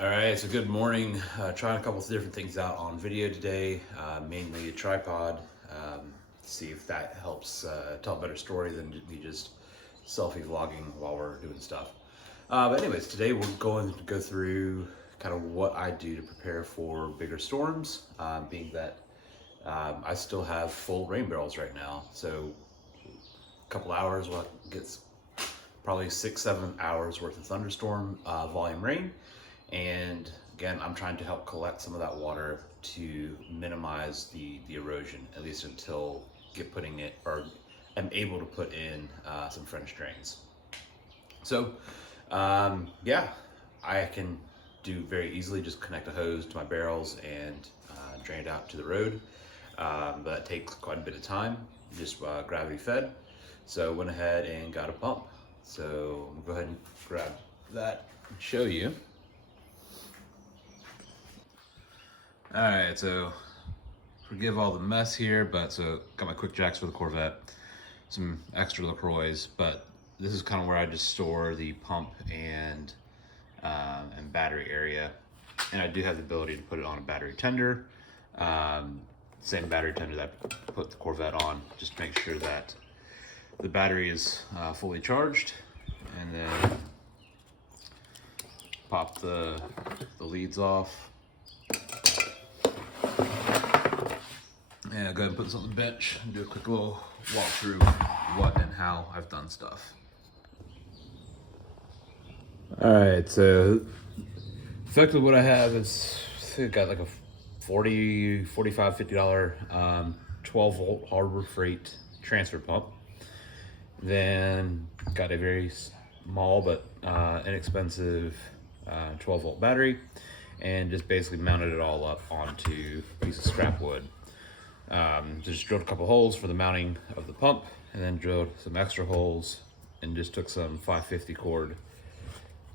All right, so good morning. Trying a couple of different things out on video today, mainly a tripod. See if that helps tell a better story than me just selfie vlogging while we're doing stuff. But anyways, today we're going to go through kind of what I do to prepare for bigger storms, being that I still have full rain barrels right now. So a couple hours, we'll get probably 6-7 hours worth of thunderstorm volume rain. And again, I'm trying to help collect some of that water to minimize the erosion, at least until I'm able to put in some French drains. So yeah, I can do very easily just connect a hose to my barrels and drain it out to the road. But that takes quite a bit of time, just gravity fed. So went ahead and got a pump. So I'm gonna go ahead and grab that and show you. All right, so forgive all the mess here, but so got my quick jacks for the Corvette, some extra LaCroix, but this is kind of where I just store the pump and battery area, and I do have the ability to put it on a battery tender, same battery tender that I put the Corvette on, just to make sure that the battery is fully charged, and then pop the leads off. And go ahead and put this on the bench and do a quick little walkthrough of what and how I've done stuff. All right, so effectively what I have is I've got like a $40, $45, $50 12 volt Harbor Freight transfer pump. Then got a very small but inexpensive 12 volt battery, and just basically mounted it all up onto a piece of scrap wood. Just drilled a couple holes for the mounting of the pump, and then drilled some extra holes and just took some 550 cord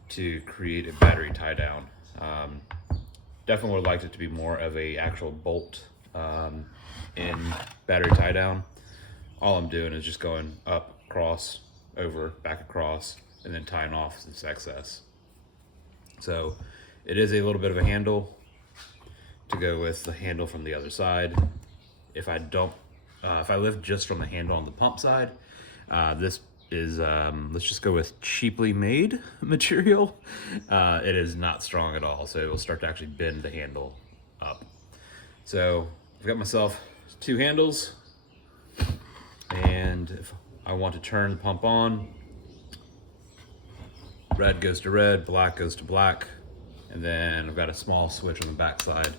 to create a battery tie down. Definitely would have liked it to be more of a actual bolt in battery tie down. All I'm doing is just going up, across, over, back across, and then tying off this excess. So it is a little bit of a handle to go with the handle from the other side. If I lift just from the handle on the pump side, this is, let's just go with cheaply made material. It is not strong at all, so it will start to actually bend the handle up. So I've got myself 2 handles, and if I want to turn the pump on, red goes to red, black goes to black, and then I've got a small switch on the back side.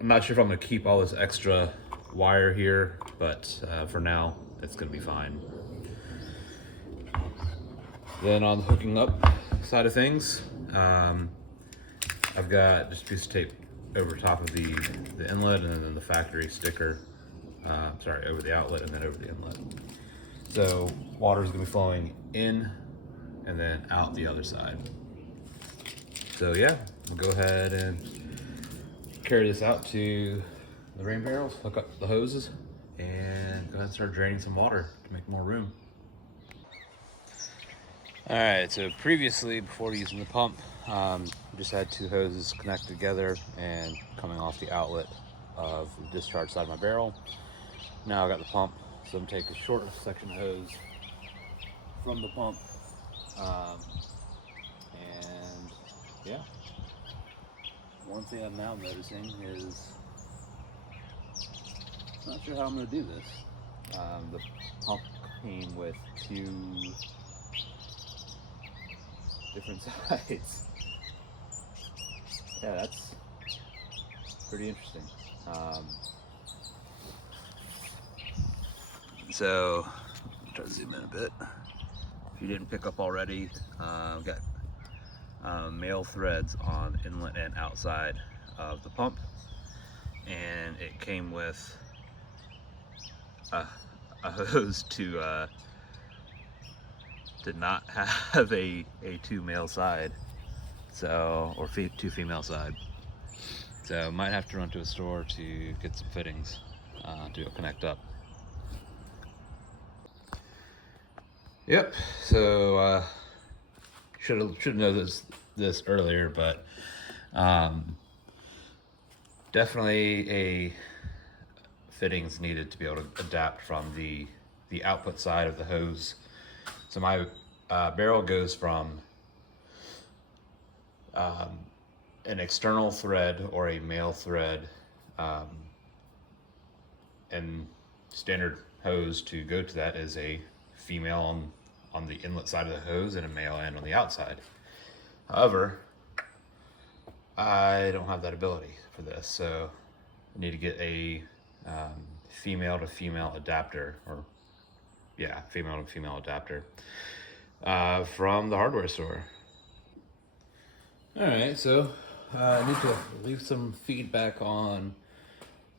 I'm not sure if I'm going to keep all this extra wire here, but for now, it's going to be fine. Then on the hooking up side of things, I've got just a piece of tape over top of the inlet, and then the factory sticker, over the outlet and then over the inlet. So water is going to be flowing in and then out the other side. So yeah, we'll go ahead and carry this out to the rain barrels, hook up the hoses, and go ahead and start draining some water to make more room. All right, so previously, before using the pump, just had 2 hoses connected together and coming off the outlet of the discharge side of my barrel. Now I got the pump, so I'm gonna take a short section hose from the pump, and yeah. One thing I'm now noticing is, I'm not sure how I'm going to do this. The pump came with 2 different sides. Yeah, that's pretty interesting. So, try to zoom in a bit. If you didn't pick up already, I've got male threads on inlet and outside of the pump, and it came with a hose to not have a 2 male side, so, or 2 female side. So might have to run to a store to get some fittings to connect up. Yep, so should know this earlier, but definitely a fittings needed to be able to adapt from the output side of the hose. So my barrel goes from an external thread or a male thread and standard hose to go to that is a female on the inlet side of the hose and a male end on the outside. However, I don't have that ability for this, so I need to get a female to female adapter, or yeah, female to female adapter from the hardware store. All right, so I need to leave some feedback on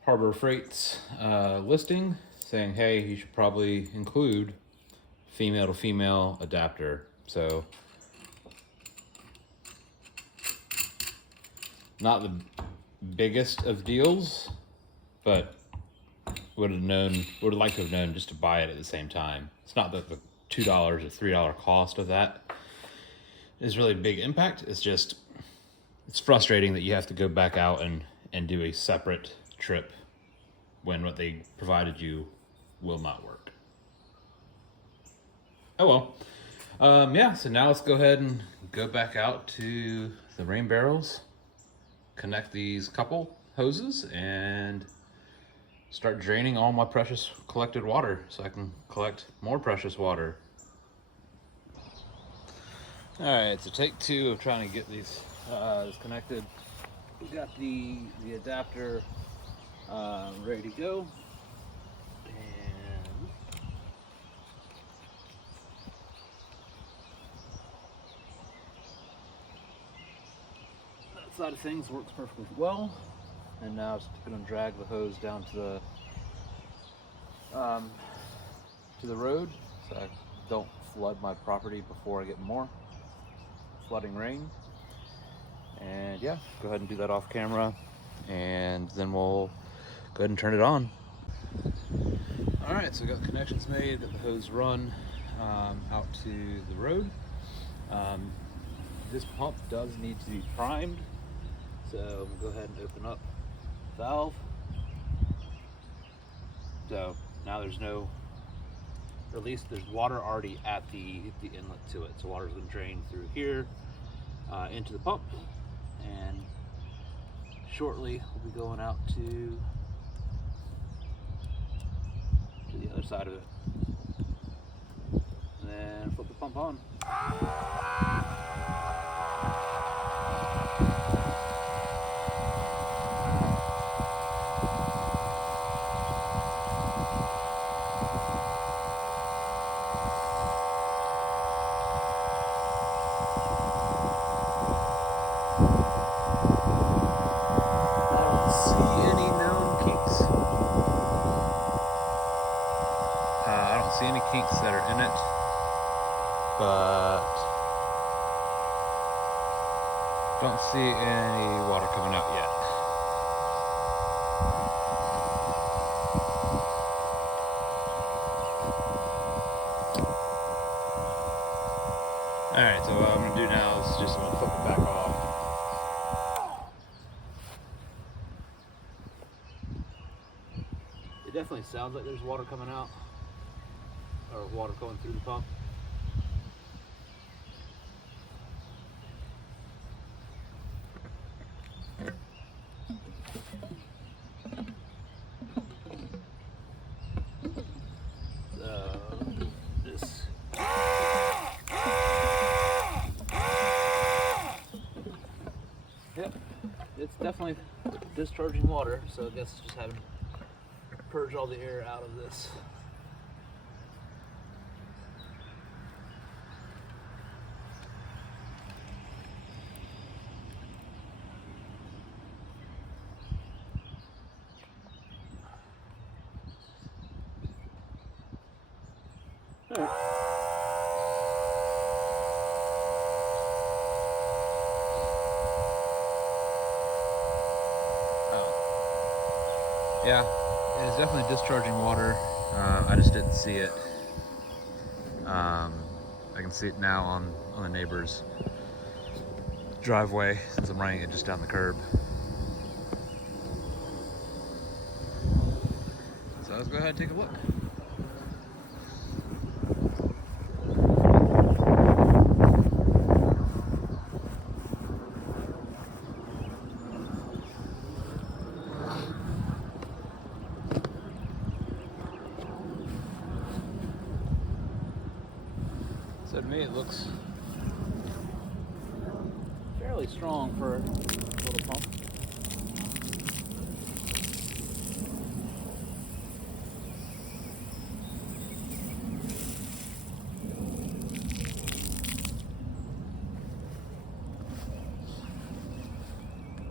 Harbor Freight's listing, saying, hey, you should probably include female to female adapter. So not the biggest of deals, but would have liked to have known just to buy it at the same time. It's not that the $2 or $3 cost of that is really a big impact. It's just, it's frustrating that you have to go back out and do a separate trip when what they provided you will not work. Oh well. Yeah, so now let's go ahead and go back out to the rain barrels, connect these couple hoses, and start draining all my precious collected water so I can collect more precious water. All right, so take two of trying to get these connected. We got the adapter ready to go, and that side of things works perfectly well. And now it's going to drag the hose down to the road, so I don't flood my property before I get more flooding rain. And yeah, go ahead and do that off camera, and then we'll go ahead and turn it on. All right, so we got the connections made, got the hose run out to the road. This pump does need to be primed, so I'm gonna go ahead and open up valve. So now there's no release, there's water already at the inlet to it. So water's gonna drain through here into the pump, and shortly we'll be going out to the other side of it. And then flip the pump on. See any kinks that are in it, but don't see any water coming out yet. All right, so what I'm gonna do now is just I'm gonna flip it back off. It definitely sounds like there's water coming out, or water going through the pump. So this. Yep, it's definitely discharging water, so I guess just having to purge all the air out of this. All right. Yeah, it's definitely discharging water. I just didn't see it. I can see it now on the neighbor's driveway since I'm running it just down the curb. So let's go ahead and take a look. So to me it looks fairly strong for a little pump.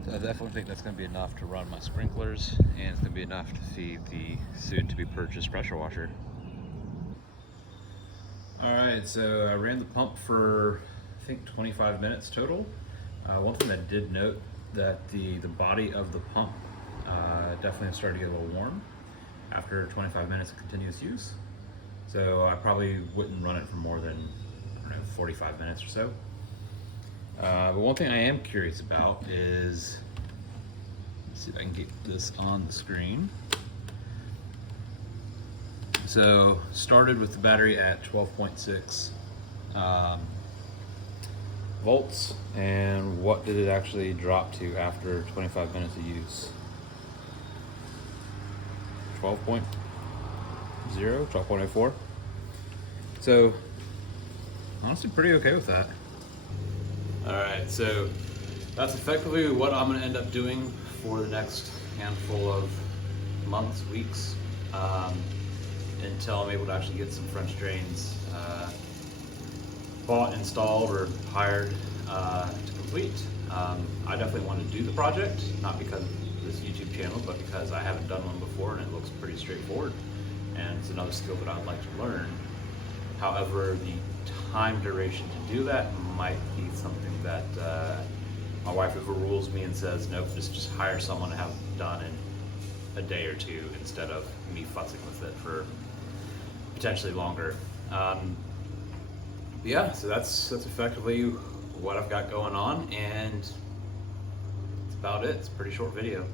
So I definitely think that's going to be enough to run my sprinklers, and it's going to be enough to feed the soon-to-be purchased pressure washer. Alright, so I ran the pump for I think 25 minutes total. One thing that I did note that the body of the pump definitely started to get a little warm after 25 minutes of continuous use. So I probably wouldn't run it for more than, I don't know, 45 minutes or so. But one thing I am curious about is, let's see if I can get this on the screen. So started with the battery at 12.6 volts, and what did it actually drop to after 25 minutes of use? 12.0, 12.04. So honestly pretty okay with that. All right, so that's effectively what I'm gonna end up doing for the next handful of months, weeks, until I'm able to actually get some French drains bought, installed, or hired to complete. I definitely want to do the project, not because of this YouTube channel, but because I haven't done one before and it looks pretty straightforward, and it's another skill that I'd like to learn. However, the time duration to do that might be something that my wife overrules me and says, nope, just hire someone to have it done in a day or two instead of me futzing with it for potentially longer. Yeah, so that's effectively what I've got going on, and that's about it. It's a pretty short video.